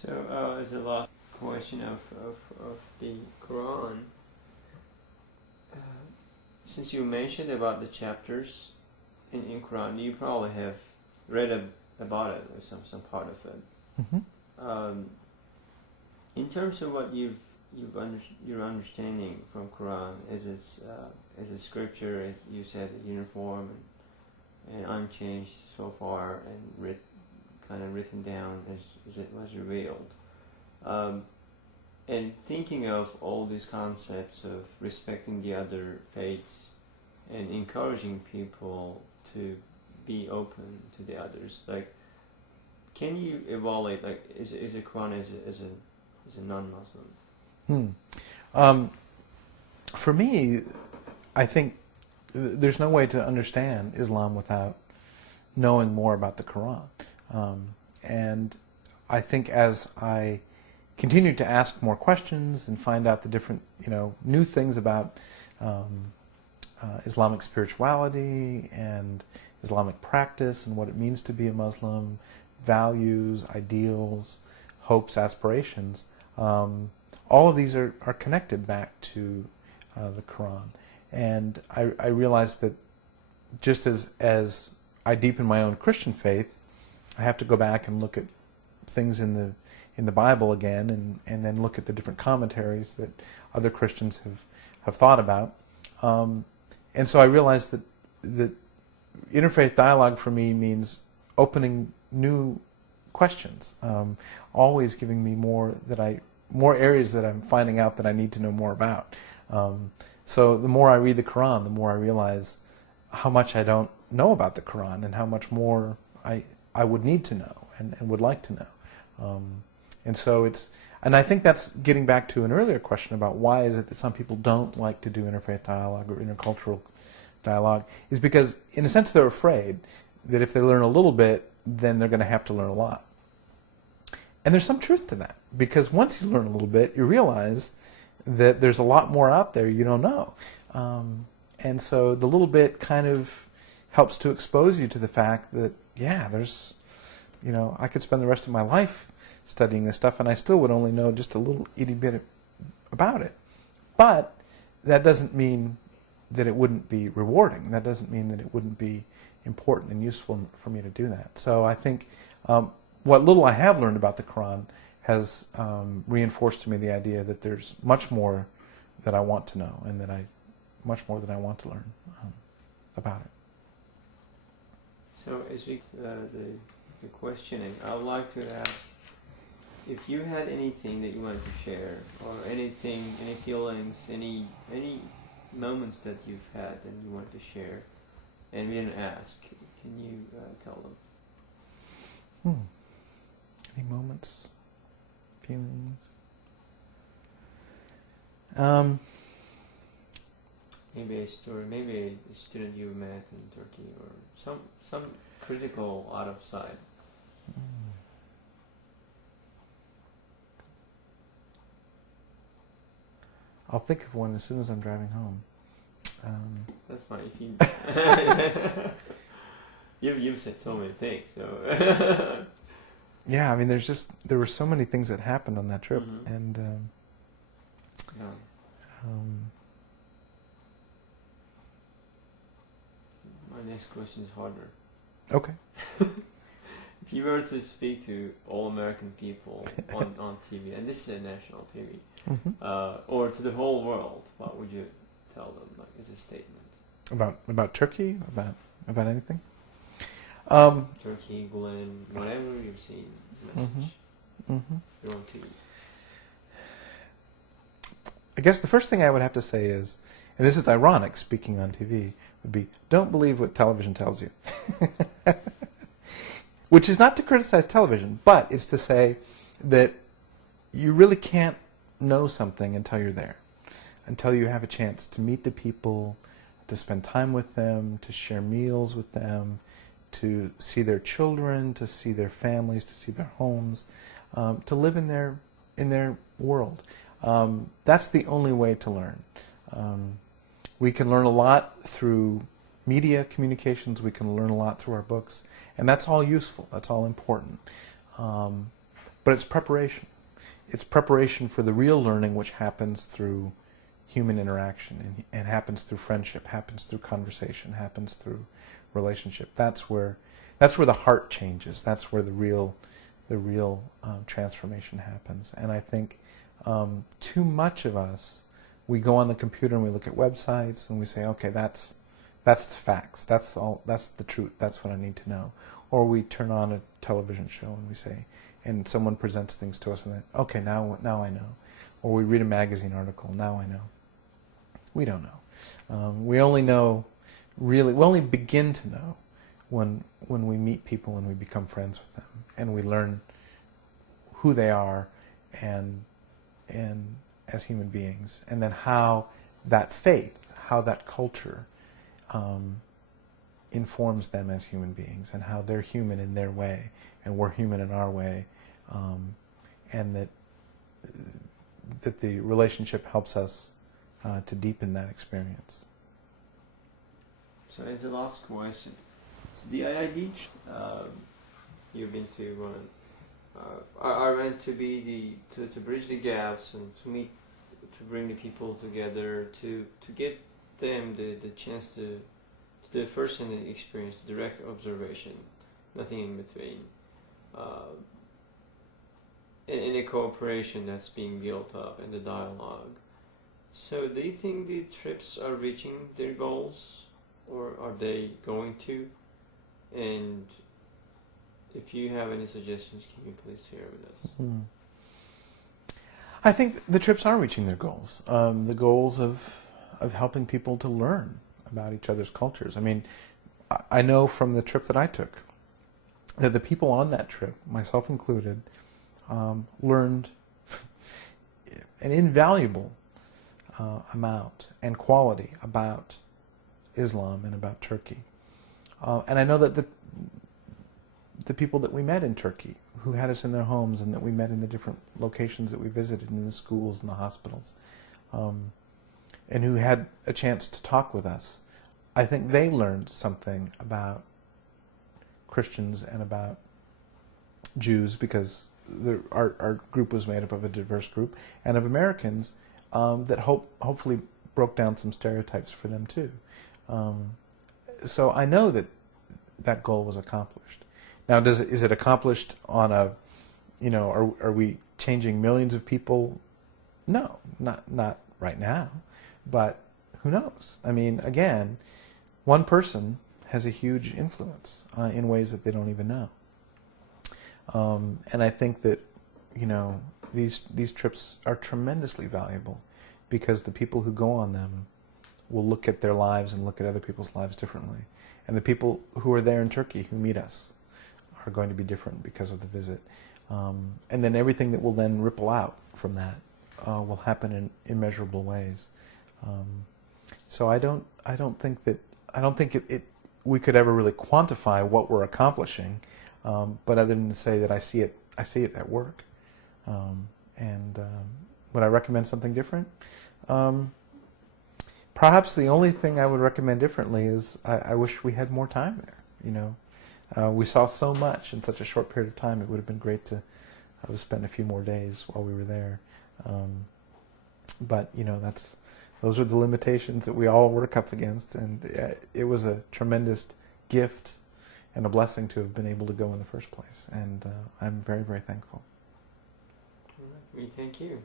So, as a last question of the Quran, since you mentioned about the chapters in Quran, you probably have read about it or some part of it. Mm-hmm. In terms of what your understanding from Quran as a scripture, as you said, uniform and unchanged so far, and kind of written down as it was revealed. And thinking of all these concepts of respecting the other faiths and encouraging people to be open to the others, like, can you evaluate, like, is the Quran as a non-Muslim? For me, I think there's no way to understand Islam without knowing more about the Quran. And I think as I continue to ask more questions and find out the different, new things about Islamic spirituality and Islamic practice and what it means to be a Muslim, values, ideals, hopes, aspirations, all of these are connected back to the Quran. And I realized that just as I deepen my own Christian faith, I have to go back and look at things in the Bible again, and then look at the different commentaries that other Christians have thought about. And so I realized that interfaith dialogue for me means opening new questions, always giving me more areas that I'm finding out that I need to know more about. So the more I read the Quran, the more I realize how much I don't know about the Quran and how much more I would need to know and would like to know. And I think that's getting back to an earlier question about why is it that some people don't like to do interfaith dialogue or intercultural dialogue, is because in a sense they're afraid that if they learn a little bit, then they're going to have to learn a lot. And there's some truth to that, because once you learn a little bit, you realize that there's a lot more out there you don't know. And so the little bit kind of helps to expose you to the fact that, there's, I could spend the rest of my life studying this stuff and I still would only know just a little itty bit about it. But that doesn't mean that it wouldn't be rewarding. That doesn't mean that it wouldn't be important and useful for me to do that. So I think what little I have learned about the Quran has reinforced to me the idea that there's much more that I want to know, and much more that I want to learn about it. So as we the questioning, I would like to ask if you had anything that you wanted to share, or anything, any feelings, any moments that you've had and you wanted to share, and we didn't ask. Can you tell them? Any moments, feelings? Maybe a story, maybe a student you met in Turkey, or some critical out of sight. I'll think of one as soon as I'm driving home. That's fine. If you've said so many things, so. Yeah, I mean, there were so many things that happened on that trip, and my next question is harder. Okay. If you were to speak to all American people on TV, and this is a national TV, or to the whole world, what would you tell them, like, as a statement? About Turkey? About anything? Turkey, Gulen, whatever you've seen, message. You want to. I guess the first thing I would have to say is, and this is ironic, speaking on TV, would be, don't believe what television tells you. Which is not to criticize television, but it's to say that you really can't know something until you're there, until you have a chance to meet the people, to spend time with them, to share meals with them, to see their children, to see their families, to see their homes, to live in their world. That's the only way to learn. We can learn a lot through media communications. We can learn a lot through our books, and that's all useful. That's all important. but it's preparation. It's preparation for the real learning, which happens through human interaction and happens through friendship, happens through conversation, happens through relationship. That's where the heart changes. That's where the real transformation happens. And I think too much of us, we go on the computer and we look at websites and we say, okay, that's the facts. That's the truth. That's what I need to know. Or we turn on a television show and we say, and someone presents things to us and then, okay, now I know. Or we read a magazine article, now I know. We don't know. We only know, really, we only begin to know when we meet people and we become friends with them and we learn who they are and as human beings, and then how that faith, how that culture informs them as human beings, and how they're human in their way and we're human in our way, and that the relationship helps us to deepen that experience. So as a last question, so the idea you've been to are meant to be to bridge the gaps and to bring the people together, to get them the chance to the first-hand experience, direct observation, nothing in between, in a cooperation that's being built up and the dialogue. So do you think the trips are reaching their goals, or are they going to? And if you have any suggestions, can you please share with us? I think the trips are reaching their goals. The goals of helping people to learn about each other's cultures. I mean, I know from the trip that I took that the people on that trip, myself included, learned an invaluable amount and quality about Islam and about Turkey. And I know that the people that we met in Turkey, who had us in their homes and that we met in the different locations that we visited, in the schools and the hospitals, and who had a chance to talk with us, I think they learned something about Christians and about Jews, because our group was made up of a diverse group, and of Americans that hopefully broke down some stereotypes for them too. So I know that goal was accomplished. Now, is it accomplished on a, are we changing millions of people? No, not right now, but who knows? I mean, again, one person has a huge influence in ways that they don't even know. And I think that, these trips are tremendously valuable, because the people who go on them will look at their lives and look at other people's lives differently. And the people who are there in Turkey who meet us are going to be different because of the visit. And then everything that will then ripple out from that will happen in immeasurable ways. So I don't think we could ever really quantify what we're accomplishing, but other than to say that I see it at work. Would I recommend something different? Perhaps the only thing I would recommend differently is I wish we had more time there. We saw so much in such a short period of time. It would have been great to have spent a few more days while we were there. But those are the limitations that we all work up against, and it was a tremendous gift and a blessing to have been able to go in the first place. And I'm very, very thankful. All right. We thank you.